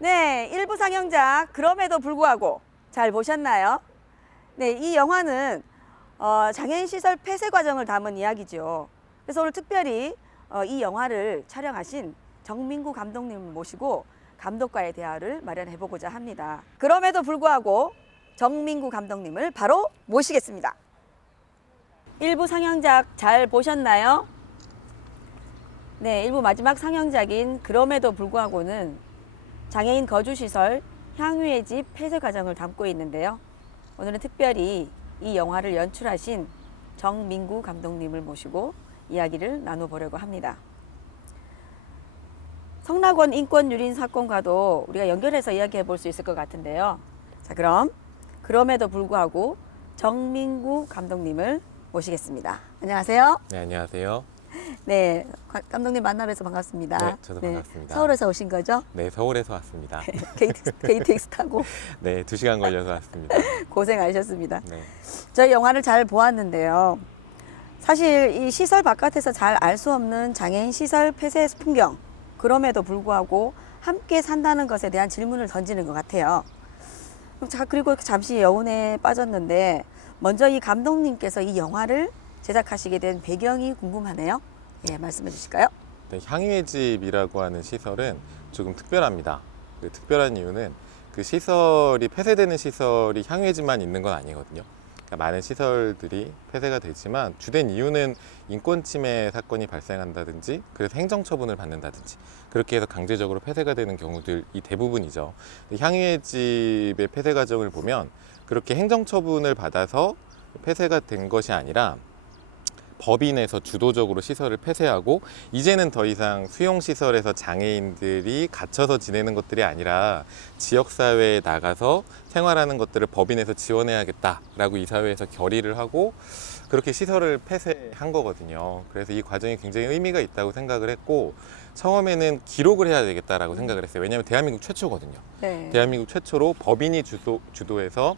네, 일부 상영작 그럼에도 불구하고 잘 보셨나요? 네, 이 영화는 장애인 시설 폐쇄 과정을 담은 이야기죠. 그래서 오늘 특별히 이 영화를 촬영하신 정민구 감독님을 모시고 감독과의 대화를 마련해 보고자 합니다. 그럼에도 불구하고 정민구 감독님을 바로 모시겠습니다. 일부 상영작 잘 보셨나요? 네, 일부 마지막 상영작인 그럼에도 불구하고는 장애인 거주시설 향유의 집 폐쇄 과정을 담고 있는데요. 오늘은 특별히 이 영화를 연출하신 정민구 감독님을 모시고 이야기를 나눠보려고 합니다. 성낙원 인권 유린 사건과도 우리가 연결해서 이야기해 볼 수 있을 것 같은데요. 자, 그럼에도 불구하고 정민구 감독님을 모시겠습니다. 안녕하세요. 네, 안녕하세요. 네, 감독님 만나뵈서 반갑습니다. 네, 저도 반갑습니다. 서울에서 오신 거죠? 네, 서울에서 왔습니다. KTX 타고 네, 2시간 걸려서 왔습니다. 고생하셨습니다. 네. 저희 영화를 잘 보았는데요. 사실 이 시설 바깥에서 잘 알 수 없는 장애인 시설 폐쇄 풍경, 그럼에도 불구하고 함께 산다는 것에 대한 질문을 던지는 것 같아요. 자, 그리고 잠시 여운에 빠졌는데 먼저 이 감독님께서 이 영화를 제작하시게 된 배경이 궁금하네요. 예, 말씀해 주실까요? 네, 향유의 집이라고 하는 시설은 조금 특별합니다. 그 특별한 이유는 그 시설이 폐쇄되는 시설이 향유의 집만 있는 건 아니거든요. 그러니까 많은 시설들이 폐쇄가 되지만 주된 이유는 인권 침해 사건이 발생한다든지 그래서 행정처분을 받는다든지 그렇게 해서 강제적으로 폐쇄가 되는 경우들이 대부분이죠. 향유의 집의 폐쇄 과정을 보면 그렇게 행정처분을 받아서 폐쇄가 된 것이 아니라 법인에서 주도적으로 시설을 폐쇄하고 이제는 더 이상 수용시설에서 장애인들이 갇혀서 지내는 것들이 아니라 지역사회에 나가서 생활하는 것들을 법인에서 지원해야겠다라고 이 사회에서 결의를 하고 그렇게 시설을 폐쇄한 거거든요. 그래서 이 과정이 굉장히 의미가 있다고 생각을 했고 처음에는 기록을 해야 되겠다라고 생각을 했어요. 왜냐하면 대한민국 최초거든요. 네. 대한민국 최초로 법인이 주도해서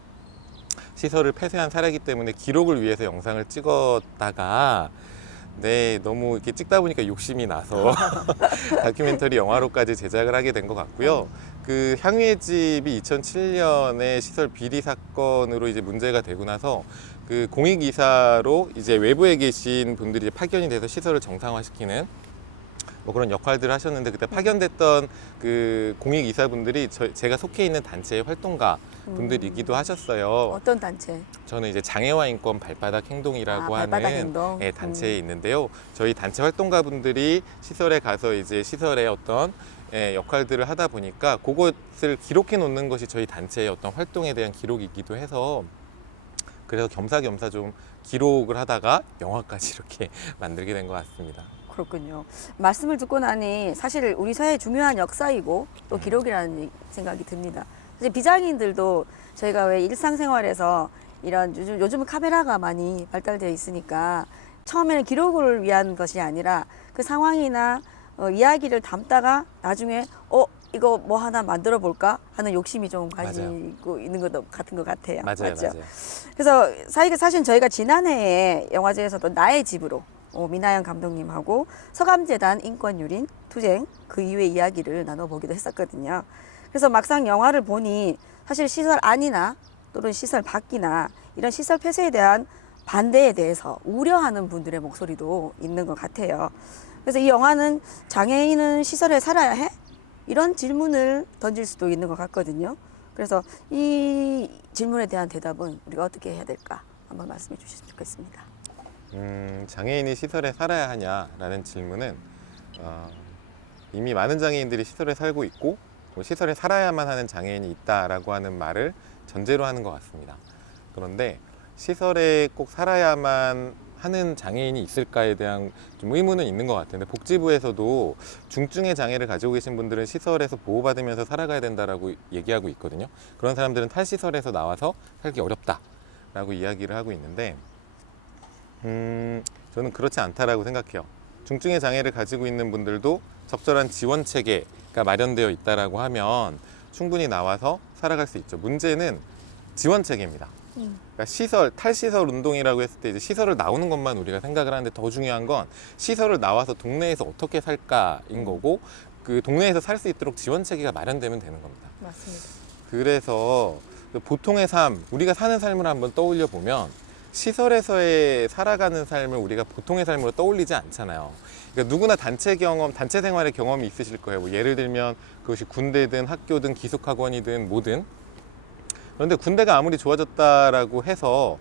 시설을 폐쇄한 사례이기 때문에 기록을 위해서 영상을 찍었다가 네, 너무 이렇게 찍다 보니까 욕심이 나서 다큐멘터리 영화로까지 제작을 하게 된 것 같고요. 그 향유의 집이 2007년에 시설 비리 사건으로 이제 문제가 되고 나서 그 공익이사로 이제 외부에 계신 분들이 파견이 돼서 시설을 정상화시키는 뭐 그런 역할들을 하셨는데 그때 파견됐던 그 공익이사분들이 제가 속해 있는 단체의 활동가 분들이기도 하셨어요. 어떤 단체? 저는 이제 장애와 인권 발바닥 행동이라고 발바닥 하는 행동. 예, 단체에 있는데요. 저희 단체 활동가 분들이 시설에 가서 이제 시설의 어떤 역할들을 하다 보니까 그것을 기록해 놓는 것이 저희 단체의 어떤 활동에 대한 기록이기도 해서 그래서 겸사겸사 좀 기록을 하다가 영화까지 이렇게 만들게 된 것 같습니다. 그렇군요. 말씀을 듣고 나니 사실 우리 사회의 중요한 역사이고 또 기록이라는 생각이 듭니다. 사실 비장애인들도 저희가 왜 일상생활에서 이런 요즘은 카메라가 많이 발달되어 있으니까 처음에는 기록을 위한 것이 아니라 그 상황이나 이야기를 담다가 나중에 이거 뭐 하나 만들어 볼까 하는 욕심이 좀 가지고 맞아요. 있는 것 같은 것 같아요. 맞아요, 맞죠? 맞아요. 그래서 사실 저희가 지난해에 영화제에서도 나의 집으로 민하연 감독님하고 서감재단 인권유린 투쟁 그 이후의 이야기를 나눠보기도 했었거든요. 그래서 막상 영화를 보니 사실 시설 안이나 또는 시설 밖이나 이런 시설 폐쇄에 대한 반대에 대해서 우려하는 분들의 목소리도 있는 것 같아요. 그래서 이 영화는 장애인은 시설에 살아야 해? 이런 질문을 던질 수도 있는 것 같거든요. 그래서 이 질문에 대한 대답은 우리가 어떻게 해야 될까 한번 말씀해 주셨으면 좋겠습니다. 장애인이 시설에 살아야 하냐라는 질문은 이미 많은 장애인들이 시설에 살고 있고 시설에 살아야만 하는 장애인이 있다라고 하는 말을 전제로 하는 것 같습니다. 그런데 시설에 꼭 살아야만 하는 장애인이 있을까에 대한 좀 의문은 있는 것 같은데 복지부에서도 중증의 장애를 가지고 계신 분들은 시설에서 보호받으면서 살아가야 된다라고 얘기하고 있거든요. 그런 사람들은 탈시설에서 나와서 살기 어렵다라고 이야기를 하고 있는데 저는 그렇지 않다라고 생각해요. 중증의 장애를 가지고 있는 분들도 적절한 지원 체계가 마련되어 있다라고 하면 충분히 나와서 살아갈 수 있죠. 문제는 지원 체계입니다. 그러니까 탈시설 운동이라고 했을 때 이제 시설을 나오는 것만 우리가 생각을 하는데 더 중요한 건 시설을 나와서 동네에서 어떻게 살까인 거고 그 동네에서 살 수 있도록 지원 체계가 마련되면 되는 겁니다. 맞습니다. 그래서 그 보통의 삶, 우리가 사는 삶을 한번 떠올려 보면 시설에서의 살아가는 삶을 우리가 보통의 삶으로 떠올리지 않잖아요. 그러니까 누구나 단체 경험, 단체 생활의 경험이 있으실 거예요. 뭐 예를 들면 그것이 군대든 학교든 기숙학원이든 뭐든. 그런데 군대가 아무리 좋아졌다라고 해서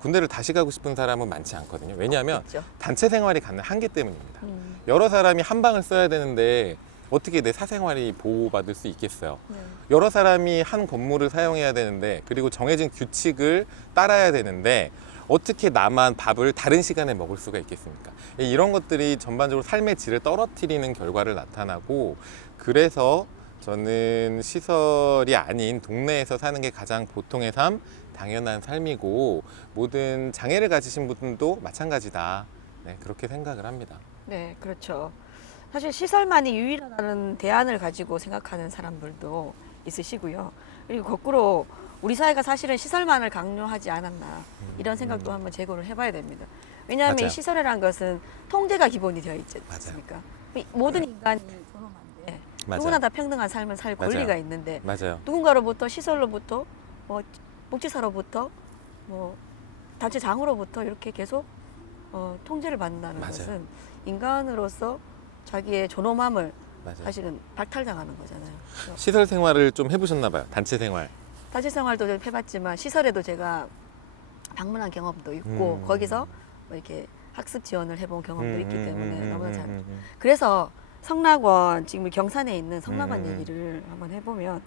군대를 다시 가고 싶은 사람은 많지 않거든요. 왜냐하면 그렇죠. 단체 생활이 갖는 한계 때문입니다. 여러 사람이 한 방을 써야 되는데 어떻게 내 사생활이 보호받을 수 있겠어요? 네. 여러 사람이 한 건물을 사용해야 되는데 그리고 정해진 규칙을 따라야 되는데 어떻게 나만 밥을 다른 시간에 먹을 수가 있겠습니까? 이런 것들이 전반적으로 삶의 질을 떨어뜨리는 결과를 나타나고 그래서 저는 시설이 아닌 동네에서 사는 게 가장 보통의 삶, 당연한 삶이고 모든 장애를 가지신 분들도 마찬가지다. 네, 그렇게 생각을 합니다. 네, 그렇죠. 사실 시설만이 유일하다는 대안을 가지고 생각하는 사람들도 있으시고요. 그리고 거꾸로 우리 사회가 사실은 시설만을 강요하지 않았나 이런 생각도 한번 제고를 해봐야 됩니다. 왜냐하면 맞아요. 이 시설이라는 것은 통제가 기본이 되어 있지 않습니까? 모든 인간이 존엄한데 맞아요. 누구나 다 평등한 삶을 살 맞아요. 권리가 있는데 맞아요. 누군가로부터 시설로부터 뭐 복지사로부터 뭐 단체장으로부터 이렇게 계속 통제를 받는다는 맞아요. 것은 인간으로서 자기의 존엄함을 맞아요. 사실은 박탈당하는 거잖아요. 그래서 시설 생활을 좀 해보셨나 봐요. 단체 생활. 단체 생활도 좀 해봤지만 시설에도 제가 방문한 경험도 있고 거기서 뭐 이렇게 학습 지원을 해본 경험도 있기 때문에 너무나 잘. 그래서 성락원 지금 경산에 있는 성락원 얘기를 한번 해보면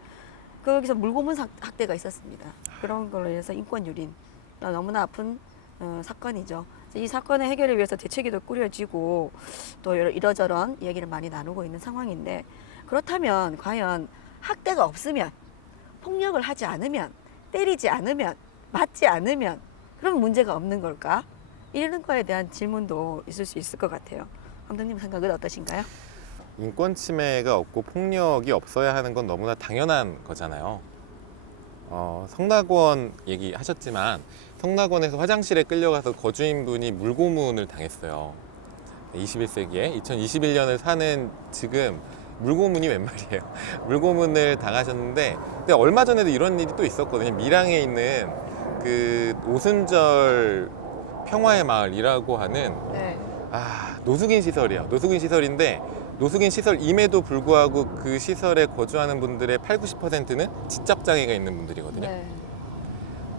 거기서 물고문 학대가 있었습니다. 그런 걸로 인해서 인권 유린 너무나 아픈 사건이죠. 이 사건의 해결을 위해서 대책위도 꾸려지고 또 이러저런 얘기를 많이 나누고 있는 상황인데 그렇다면 과연 학대가 없으면 폭력을 하지 않으면 때리지 않으면 맞지 않으면 그럼 문제가 없는 걸까? 이런 거에 대한 질문도 있을 수 있을 것 같아요. 감독님 생각은 어떠신가요? 인권 침해가 없고 폭력이 없어야 하는 건 너무나 당연한 거잖아요. 성락원 얘기하셨지만 성락원에서 화장실에 끌려가서 거주인분이 물고문을 당했어요. 21세기에 2021년을 사는 지금 물고문이 웬 말이에요. 물고문을 당하셨는데 근데 얼마 전에도 이런 일이 또 있었거든요. 밀양에 있는 그 오순절 평화의 마을이라고 하는 네. 노숙인 시설이에요. 노숙인 시설인데 노숙인 시설임에도 불구하고 그 시설에 거주하는 분들의 80~90%는 지적장애가 있는 분들이거든요. 네.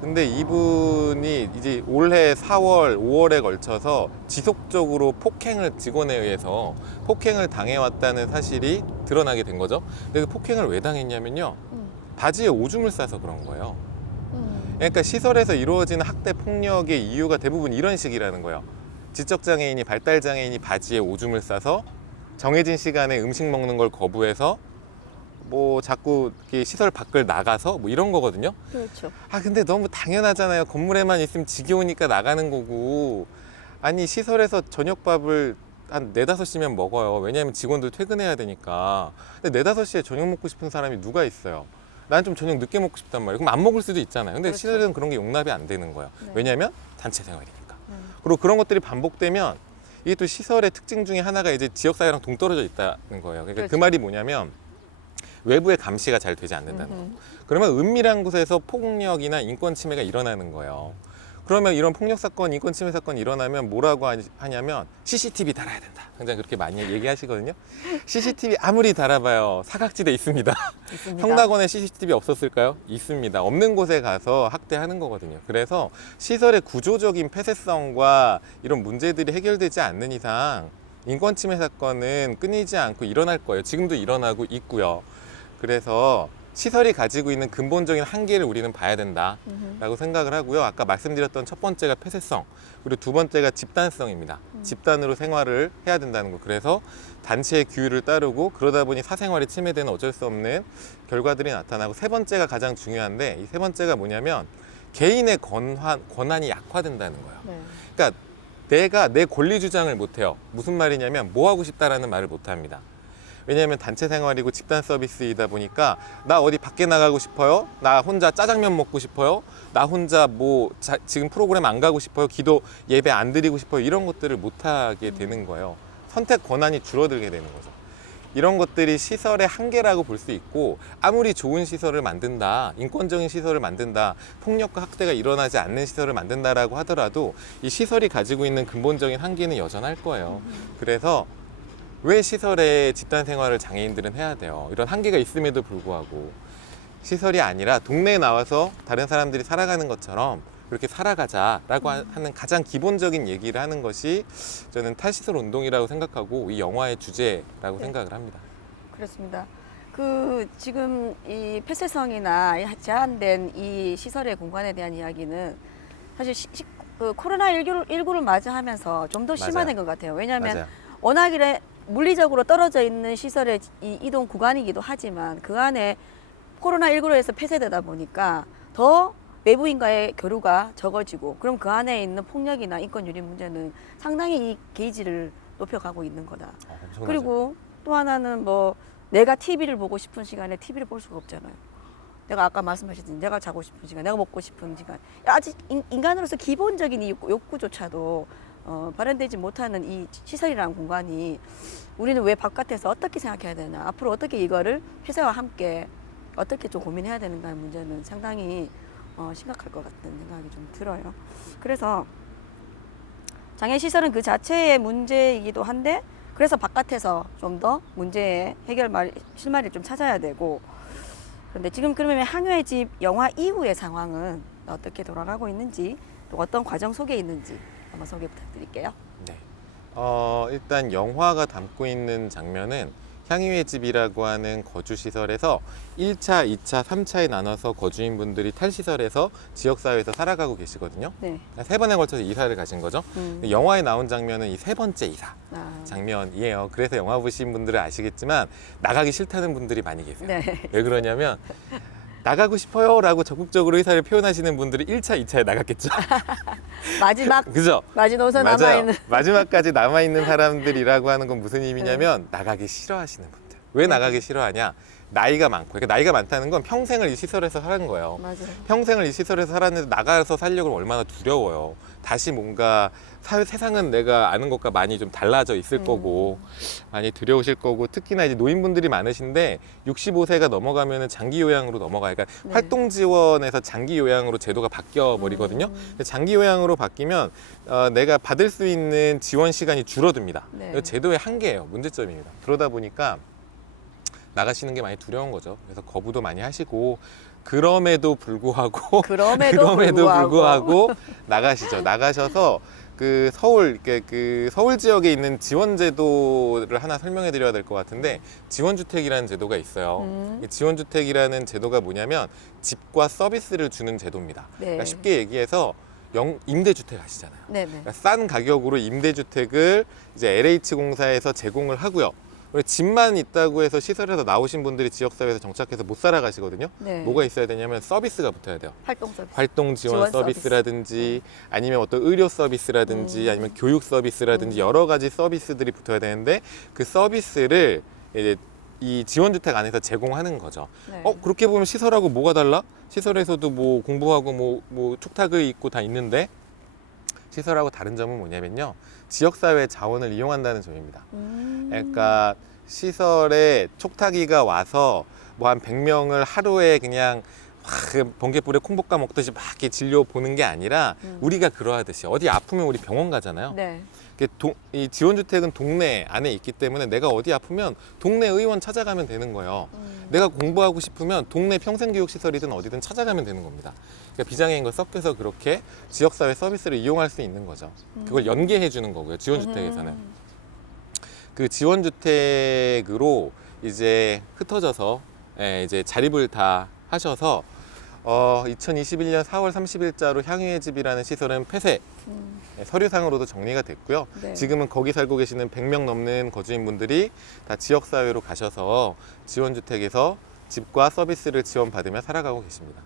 근데 이분이 이제 올해 4월, 5월에 걸쳐서 지속적으로 폭행을 직원에 의해서 폭행을 당해왔다는 사실이 드러나게 된 거죠. 근데 그 폭행을 왜 당했냐면요. 바지에 오줌을 싸서 그런 거예요. 그러니까 시설에서 이루어지는 학대 폭력의 이유가 대부분 이런 식이라는 거예요. 지적장애인이 발달장애인이 바지에 오줌을 싸서 정해진 시간에 음식 먹는 걸 거부해서 뭐 자꾸 이렇게 시설 밖을 나가서 뭐 이런 거거든요. 그렇죠. 근데 너무 당연하잖아요. 건물에만 있으면 지겨우니까 나가는 거고. 아니 시설에서 저녁밥을 한 4~5시면 먹어요. 왜냐하면 직원들 퇴근해야 되니까. 근데 4~5시에 저녁 먹고 싶은 사람이 누가 있어요? 난 좀 저녁 늦게 먹고 싶단 말이에요. 그럼 안 먹을 수도 있잖아요. 근데 그렇죠. 시설에는 그런 게 용납이 안 되는 거예요. 네. 왜냐하면 단체 생활이니까. 그리고 그런 것들이 반복되면 이게 또 시설의 특징 중에 하나가 이제 지역사회랑 동떨어져 있다는 거예요. 그러니까 그렇죠. 그 말이 뭐냐면 외부의 감시가 잘 되지 않는다는 거. 그러면 은밀한 곳에서 폭력이나 인권 침해가 일어나는 거예요. 그러면 이런 폭력 사건, 인권 침해 사건이 일어나면 뭐라고 하냐면 CCTV 달아야 된다. 굉장히 그렇게 많이 얘기하시거든요. CCTV 아무리 달아봐요. 사각지대 있습니다. 있습니다. 성락원에 CCTV 없었을까요? 있습니다. 없는 곳에 가서 학대하는 거거든요. 그래서 시설의 구조적인 폐쇄성과 이런 문제들이 해결되지 않는 이상 인권 침해 사건은 끊이지 않고 일어날 거예요. 지금도 일어나고 있고요. 그래서 시설이 가지고 있는 근본적인 한계를 우리는 봐야 된다라고 생각을 하고요. 아까 말씀드렸던 첫 번째가 폐쇄성, 그리고 두 번째가 집단성입니다. 집단으로 생활을 해야 된다는 거. 그래서 단체의 규율을 따르고 그러다 보니 사생활이 침해되는 어쩔 수 없는 결과들이 나타나고 세 번째가 가장 중요한데 이 세 번째가 뭐냐면 개인의 권한이 약화된다는 거예요. 네. 그러니까 내가 내 권리 주장을 못해요. 무슨 말이냐면 뭐 하고 싶다라는 말을 못합니다. 왜냐하면 단체 생활이고 집단 서비스이다 보니까 나 어디 밖에 나가고 싶어요? 나 혼자 짜장면 먹고 싶어요? 나 혼자 지금 프로그램 안 가고 싶어요? 기도 예배 안 드리고 싶어요? 이런 것들을 못하게 되는 거예요. 선택 권한이 줄어들게 되는 거죠. 이런 것들이 시설의 한계라고 볼 수 있고, 아무리 좋은 시설을 만든다, 인권적인 시설을 만든다, 폭력과 학대가 일어나지 않는 시설을 만든다라고 하더라도 이 시설이 가지고 있는 근본적인 한계는 여전할 거예요. 그래서 왜 시설에 집단 생활을 장애인들은 해야 돼요? 이런 한계가 있음에도 불구하고 시설이 아니라 동네에 나와서 다른 사람들이 살아가는 것처럼 그렇게 살아가자라고 하는 가장 기본적인 얘기를 하는 것이 저는 탈시설 운동이라고 생각하고 이 영화의 주제라고 네. 생각을 합니다. 그렇습니다. 그 지금 이 폐쇄성이나 이 제한된 이 시설의 공간에 대한 이야기는 사실 그 코로나19를 맞이하면서 좀 더 심화된 것 같아요. 왜냐하면 맞아요. 워낙 이래 물리적으로 떨어져 있는 시설의 이 이동 구간이기도 하지만 그 안에 코로나19로 해서 폐쇄되다 보니까 더 외부인과의 교류가 적어지고, 그럼 그 안에 있는 폭력이나 인권 유린 문제는 상당히 이 게이지를 높여가고 있는 거다. 엄청나죠. 그리고 또 하나는 뭐 내가 TV를 보고 싶은 시간에 TV를 볼 수가 없잖아요. 내가 아까 말씀하셨듯이 내가 자고 싶은 시간, 내가 먹고 싶은 시간, 아직 인간으로서 기본적인 이 욕구조차도 발현되지 못하는 이 시설이라는 공간이, 우리는 왜 바깥에서 어떻게 생각해야 되나, 앞으로 어떻게 이거를 폐쇄와 함께 어떻게 좀 고민해야 되는가 하는 문제는 상당히 심각할 것 같은 생각이 좀 들어요. 그래서 장애시설은 그 자체의 문제이기도 한데, 그래서 바깥에서 좀 더 문제의 실마리를 좀 찾아야 되고, 그런데 지금 그러면 항해의 집 영화 이후의 상황은 어떻게 돌아가고 있는지, 또 어떤 과정 속에 있는지 한번 소개 부탁드릴게요. 네. 일단 영화가 담고 있는 장면은 향유의 집이라고 하는 거주시설에서 1차, 2차, 3차에 나눠서 거주인분들이 탈시설에서 지역사회에서 살아가고 계시거든요. 네. 3번에 걸쳐서 이사를 가신 거죠. 영화에 나온 장면은 이 3번째 이사 아, 장면이에요. 그래서 영화 보신 분들은 아시겠지만 나가기 싫다는 분들이 많이 계세요. 네. 왜 그러냐면 나가고 싶어요 라고 적극적으로 의사를 표현하시는 분들이 1차, 2차에 나갔겠죠. 마지막 그죠? 마지노선 맞아요. 남아있는. 마지막까지 남아있는 사람들이라고 하는 건 무슨 의미냐면 나가기 싫어하시는 분들. 왜 나가기 싫어하냐? 나이가 많고. 그러니까 나이가 많다는 건 평생을 이 시설에서 살은 거예요. 맞아요. 평생을 이 시설에서 살았는데 나가서 살려고 얼마나 두려워요. 다시 뭔가 세상은 내가 아는 것과 많이 좀 달라져 있을 거고 많이 두려우실 거고, 특히나 이제 노인분들이 많으신데 65세가 넘어가면은 장기 요양으로 넘어가요. 그러니까 네. 활동 지원에서 장기 요양으로 제도가 바뀌어 버리거든요. 근데 장기 요양으로 바뀌면 내가 받을 수 있는 지원 시간이 줄어듭니다. 네. 이거 제도의 한계예요. 문제점입니다. 그러다 보니까 나가시는 게 많이 두려운 거죠. 그래서 거부도 많이 하시고, 그럼에도 불구하고 불구하고 나가시죠. 나가셔서 그 서울 지역에 있는 지원 제도를 하나 설명해 드려야 될 것 같은데, 지원주택이라는 제도가 있어요. 이 지원주택이라는 제도가 뭐냐면 집과 서비스를 주는 제도입니다. 네. 그러니까 쉽게 얘기해서 임대주택 아시잖아요. 네네. 그러니까 싼 가격으로 임대주택을 이제 LH공사에서 제공을 하고요. 그리고 집만 있다고 해서 시설에서 나오신 분들이 지역사회에서 정착해서 못 살아가시거든요. 네. 뭐가 있어야 되냐면 서비스가 붙어야 돼요. 활동 서비스. 활동 지원 서비스라든지 아니면 어떤 의료 서비스라든지 아니면 교육 서비스라든지 여러 가지 서비스들이 붙어야 되는데, 그 서비스를 이제 이 지원주택 안에서 제공하는 거죠. 네. 그렇게 보면 시설하고 뭐가 달라? 시설에서도 뭐 공부하고 뭐 촉탁이 있고 다 있는데, 시설하고 다른 점은 뭐냐면요, 지역사회 자원을 이용한다는 점입니다. 그러니까 시설에 촉탁이가 와서 뭐 한 100명을 하루에 그냥 확 번개불에 콩볶아 먹듯이 막 이렇게 진료 보는 게 아니라 우리가 그러하듯이 어디 아프면 우리 병원 가잖아요. 네. 이 지원주택은 동네 안에 있기 때문에 내가 어디 아프면 동네 의원 찾아가면 되는 거예요. 내가 공부하고 싶으면 동네 평생교육시설이든 어디든 찾아가면 되는 겁니다. 그러니까 비장애인과 섞여서 그렇게 지역사회 서비스를 이용할 수 있는 거죠. 그걸 연계해 주는 거고요, 지원주택에서는. 그 지원주택으로 이제 흩어져서 이제 자립을 다 하셔서 2021년 4월 30일자로 향유의 집이라는 시설은 폐쇄, 서류상으로도 정리가 됐고요. 네. 지금은 거기 살고 계시는 100명 넘는 거주인분들이 다 지역사회로 가셔서 지원주택에서 집과 서비스를 지원받으며 살아가고 계십니다.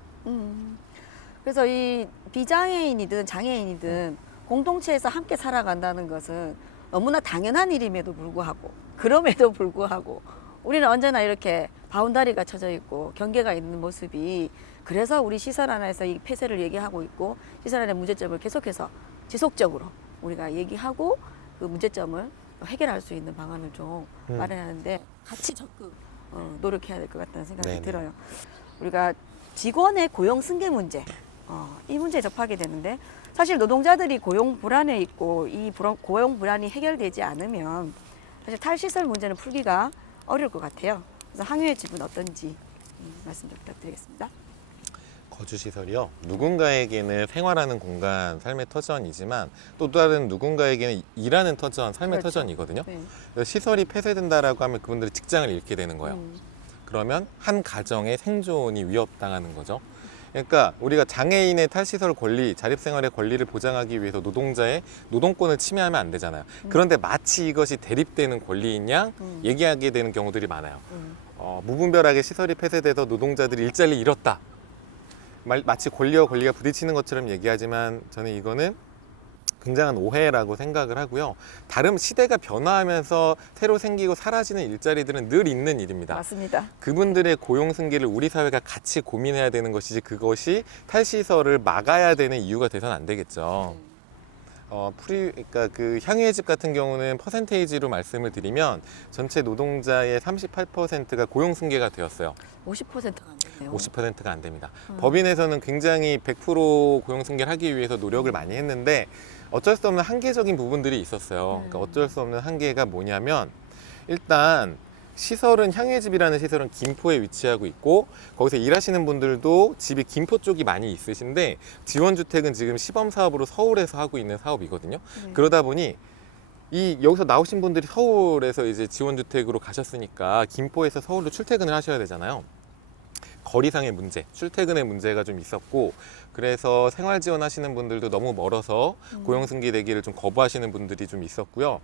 그래서 이 비장애인이든 장애인이든 공동체에서 함께 살아간다는 것은 너무나 당연한 일임에도 불구하고, 그럼에도 불구하고 우리는 언제나 이렇게 바운다리가 쳐져 있고 경계가 있는 모습이, 그래서 우리 시설 안에서 이 폐쇄를 얘기하고 있고 시설 안의 문제점을 계속해서 지속적으로 우리가 얘기하고 그 문제점을 해결할 수 있는 방안을 좀 마련하는데 같이 적극 노력해야 될 것 같다는 생각이 네네. 들어요. 우리가 직원의 고용 승계 문제, 이 문제에 접하게 되는데 사실 노동자들이 고용 불안에 있고 이 고용 불안이 해결되지 않으면 사실 탈시설 문제는 풀기가 어려울 것 같아요. 그래서 항유의 집은 어떤지 말씀 좀 부탁드리겠습니다. 거주시설이요. 누군가에게는 생활하는 공간, 삶의 터전이지만 또 다른 누군가에게는 일하는 터전, 삶의 그렇죠. 터전이거든요. 네. 그래서 시설이 폐쇄된다라고 하면 그분들이 직장을 잃게 되는 거예요. 그러면 한 가정의 생존이 위협당하는 거죠. 그러니까 우리가 장애인의 탈시설 권리, 자립생활의 권리를 보장하기 위해서 노동자의 노동권을 침해하면 안 되잖아요. 그런데 마치 이것이 대립되는 권리인 양 얘기하게 되는 경우들이 많아요. 무분별하게 시설이 폐쇄돼서 노동자들이 일자리를 잃었다. 마치 권리와 권리가 부딪히는 것처럼 얘기하지만 저는 이거는 굉장한 오해라고 생각을 하고요. 다른 시대가 변화하면서 새로 생기고 사라지는 일자리들은 늘 있는 일입니다. 맞습니다. 그분들의 고용 승계를 우리 사회가 같이 고민해야 되는 것이지 그것이 탈시설을 막아야 되는 이유가 돼서는 안 되겠죠. 그러니까 그 향유의 집 같은 경우는 퍼센테이지로 말씀을 드리면 전체 노동자의 38%가 고용 승계가 되었어요. 50%가 안 되네요. 50%가 안 됩니다. 법인에서는 굉장히 100% 고용 승계를 하기 위해서 노력을 많이 했는데 어쩔 수 없는 한계적인 부분들이 있었어요. 그러니까 어쩔 수 없는 한계가 뭐냐면 일단 시설은 향유의 집이라는 시설은 김포에 위치하고 있고 거기서 일하시는 분들도 집이 김포 쪽이 많이 있으신데 지원주택은 지금 시범사업으로 서울에서 하고 있는 사업이거든요. 그러다 보니 여기서 나오신 분들이 서울에서 이제 지원주택으로 가셨으니까 김포에서 서울로 출퇴근을 하셔야 되잖아요. 거리상의 문제, 출퇴근의 문제가 좀 있었고 그래서 생활 지원하시는 분들도 너무 멀어서 고용 승계되기를 좀 거부하시는 분들이 좀 있었고요.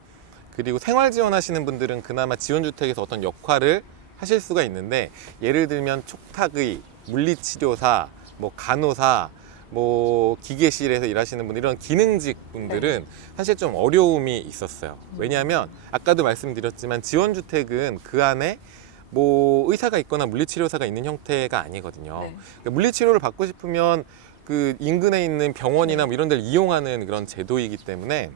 그리고 생활 지원하시는 분들은 그나마 지원주택에서 어떤 역할을 하실 수가 있는데 예를 들면 촉탁의, 물리치료사, 뭐 간호사, 뭐 기계실에서 일하시는 분들 이런 기능직 분들은 사실 좀 어려움이 있었어요. 왜냐하면 아까도 말씀드렸지만 지원주택은 그 안에 뭐 의사가 있거나 물리치료사가 있는 형태가 아니거든요. 네. 그러니까 물리치료를 받고 싶으면 그 인근에 있는 병원이나 뭐 이런 데를 이용하는 그런 제도이기 때문에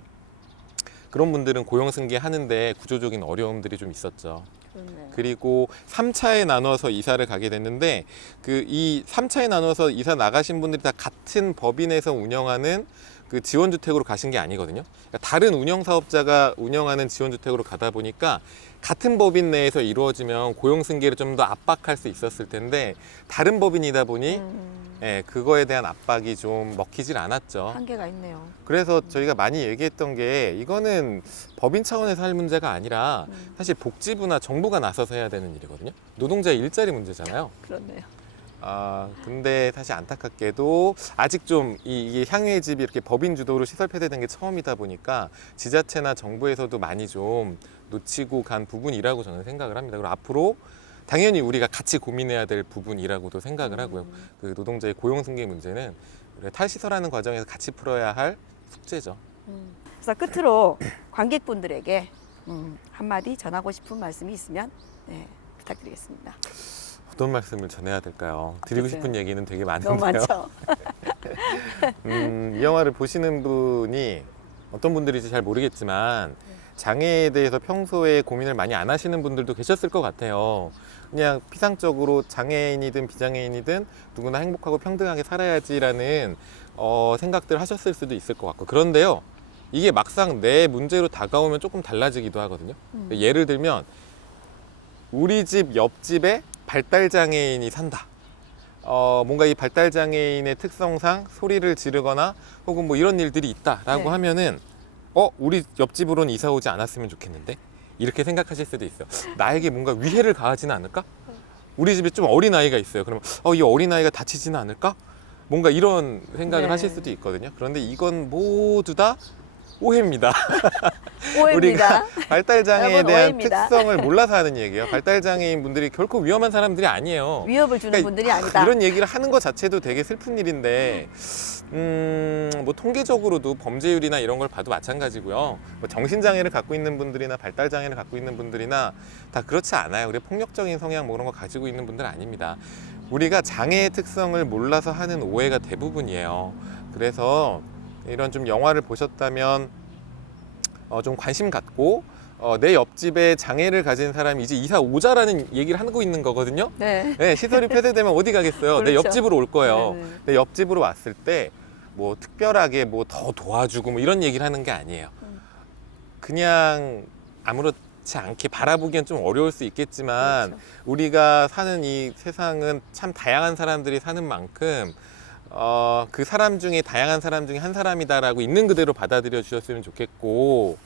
그런 분들은 고용승계 하는데 구조적인 어려움들이 좀 있었죠. 그렇네요. 그리고 3차에 나눠서 이사를 가게 됐는데 이 3차에 나눠서 이사 나가신 분들이 다 같은 법인에서 운영하는 그 지원주택으로 가신 게 아니거든요. 그러니까 다른 운영사업자가 운영하는 지원주택으로 가다 보니까 같은 법인 내에서 이루어지면 고용승계를 좀 더 압박할 수 있었을 텐데 다른 법인이다 보니 그거에 대한 압박이 좀 먹히질 않았죠. 한계가 있네요. 그래서 저희가 많이 얘기했던 게 이거는 법인 차원에서 할 문제가 아니라 사실 복지부나 정부가 나서서 해야 되는 일이거든요. 노동자의 일자리 문제잖아요. 그렇네요. 근데 사실 안타깝게도 아직 좀 이게 향유의 집이 이렇게 법인 주도로 시설 폐쇄된 게 처음이다 보니까 지자체나 정부에서도 많이 좀 놓치고 간 부분이라고 저는 생각을 합니다. 그리고 앞으로 당연히 우리가 같이 고민해야 될 부분이라고도 생각을 하고요. 그 노동자의 고용 승계 문제는 우리가 탈시설하는 과정에서 같이 풀어야 할 숙제죠. 그래서 끝으로 관객분들에게 한마디 전하고 싶은 말씀이 있으면 부탁드리겠습니다. 어떤 말씀을 전해야 될까요? 드리고 싶은 얘기는 되게 너무 많은데요. 많죠. 이 영화를 보시는 분이 어떤 분들인지 잘 모르겠지만 장애에 대해서 평소에 고민을 많이 안 하시는 분들도 계셨을 것 같아요. 그냥 피상적으로 장애인이든 비장애인이든 누구나 행복하고 평등하게 살아야지라는 생각들 하셨을 수도 있을 것 같고 그런데요. 이게 막상 내 문제로 다가오면 조금 달라지기도 하거든요. 예를 들면 우리 집 옆집에 발달장애인이 산다. 뭔가 이 발달장애인의 특성상 소리를 지르거나 혹은 뭐 이런 일들이 있다라고 하면은 우리 옆집으로는 이사 오지 않았으면 좋겠는데 이렇게 생각하실 수도 있어요. 나에게 뭔가 위해를 가하지는 않을까? 우리 집에 좀 어린아이가 있어요. 그러면 이 어린아이가 다치지는 않을까? 뭔가 이런 생각을 하실 수도 있거든요. 그런데 이건 모두 다 오해입니다. 오해입니다. 우리가 발달장애에 여러분, 대한 오해입니다. 특성을 몰라서 하는 얘기예요. 발달장애인 분들이 결코 위험한 사람들이 아니에요. 위협을 주는 그러니까 분들이 아니다. 이런 얘기를 하는 것 자체도 되게 슬픈 일인데 뭐 통계적으로도 범죄율이나 이런 걸 봐도 마찬가지고요. 뭐 정신장애를 갖고 있는 분들이나 발달장애를 갖고 있는 분들이나 다 그렇지 않아요. 우리 폭력적인 성향 뭐 그런 거 가지고 있는 분들 아닙니다. 우리가 장애의 특성을 몰라서 하는 오해가 대부분이에요. 그래서 이런 좀 영화를 보셨다면 좀 관심 갖고 내 옆집에 장애를 가진 사람이 이제 이사 오자라는 얘기를 하고 있는 거거든요. 네. 네, 시설이 폐쇄되면 어디 가겠어요? 내 그렇죠. 옆집으로 올 거예요. 네네. 내 옆집으로 왔을 때 뭐 특별하게 뭐 더 도와주고 뭐 이런 얘기를 하는 게 아니에요. 그냥 아무렇지 않게 바라보기엔 좀 어려울 수 있겠지만 그렇죠. 우리가 사는 이 세상은 참 다양한 사람들이 사는 만큼 그 사람 중에 다양한 사람 중에 한 사람이다라고 있는 그대로 받아들여 주셨으면 좋겠고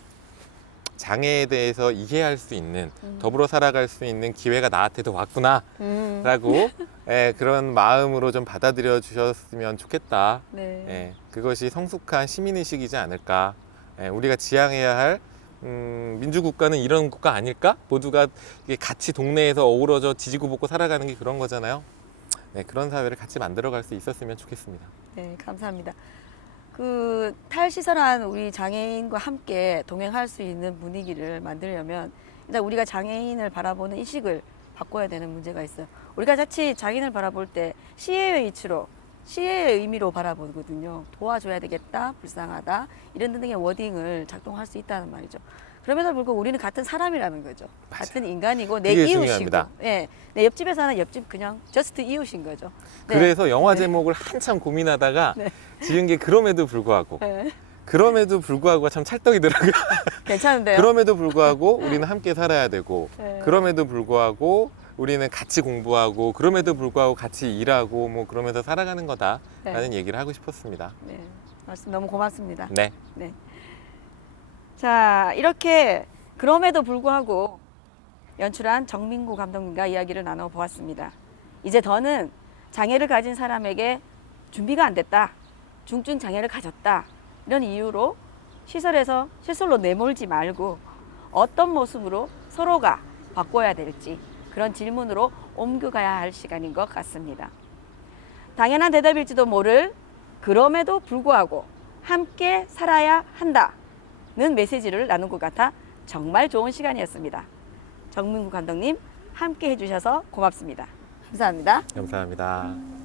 장애에 대해서 이해할 수 있는 더불어 살아갈 수 있는 기회가 나한테도 왔구나라고 그런 마음으로 좀 받아들여 주셨으면 좋겠다. 네. 그것이 성숙한 시민의식이지 않을까. 우리가 지향해야 할 민주국가는 이런 국가 아닐까? 모두가 이게 같이 동네에서 어우러져 지지고 볶고 살아가는 게 그런 거잖아요. 그런 사회를 같이 만들어갈 수 있었으면 좋겠습니다. 네, 감사합니다. 그 탈시설한 우리 장애인과 함께 동행할 수 있는 분위기를 만들려면 일단 우리가 장애인을 바라보는 인식을 바꿔야 되는 문제가 있어요. 우리가 자칫 장애인을 바라볼 때 시혜의 이치로 시혜의 의미로 바라보거든요. 도와줘야 되겠다, 불쌍하다 이런 등의 워딩을 작동할 수 있다는 말이죠. 그럼에도 불구하고 우리는 같은 사람이라는 거죠. 맞아요. 같은 인간이고 내 그게 이웃이고, 중요합니다. 내 옆집에 사는 옆집 그냥 저스트 이웃인 거죠. 네. 그래서 영화 제목을 한참 고민하다가 네. 지은 게 그럼에도 불구하고 네. 그럼에도 불구하고가 참 찰떡이더라고요. 괜찮은데요? 그럼에도 불구하고 우리는 함께 살아야 되고 네. 그럼에도 불구하고 우리는 같이 공부하고 그럼에도 불구하고 같이 일하고 뭐 그러면서 살아가는 거다라는 얘기를 하고 싶었습니다. 네, 말씀 너무 고맙습니다. 네. 네. 자, 이렇게 그럼에도 불구하고 연출한 정민구 감독님과 이야기를 나눠보았습니다. 이제 더는 장애를 가진 사람에게 준비가 안 됐다, 중증 장애를 가졌다 이런 이유로 시설에서 시설로 내몰지 말고 어떤 모습으로 서로가 바꿔야 될지 그런 질문으로 옮겨가야 할 시간인 것 같습니다. 당연한 대답일지도 모를 그럼에도 불구하고 함께 살아야 한다는 메시지를 나눈 것 같아 정말 좋은 시간이었습니다. 정민구 감독님 함께 해주셔서 고맙습니다. 감사합니다. 감사합니다.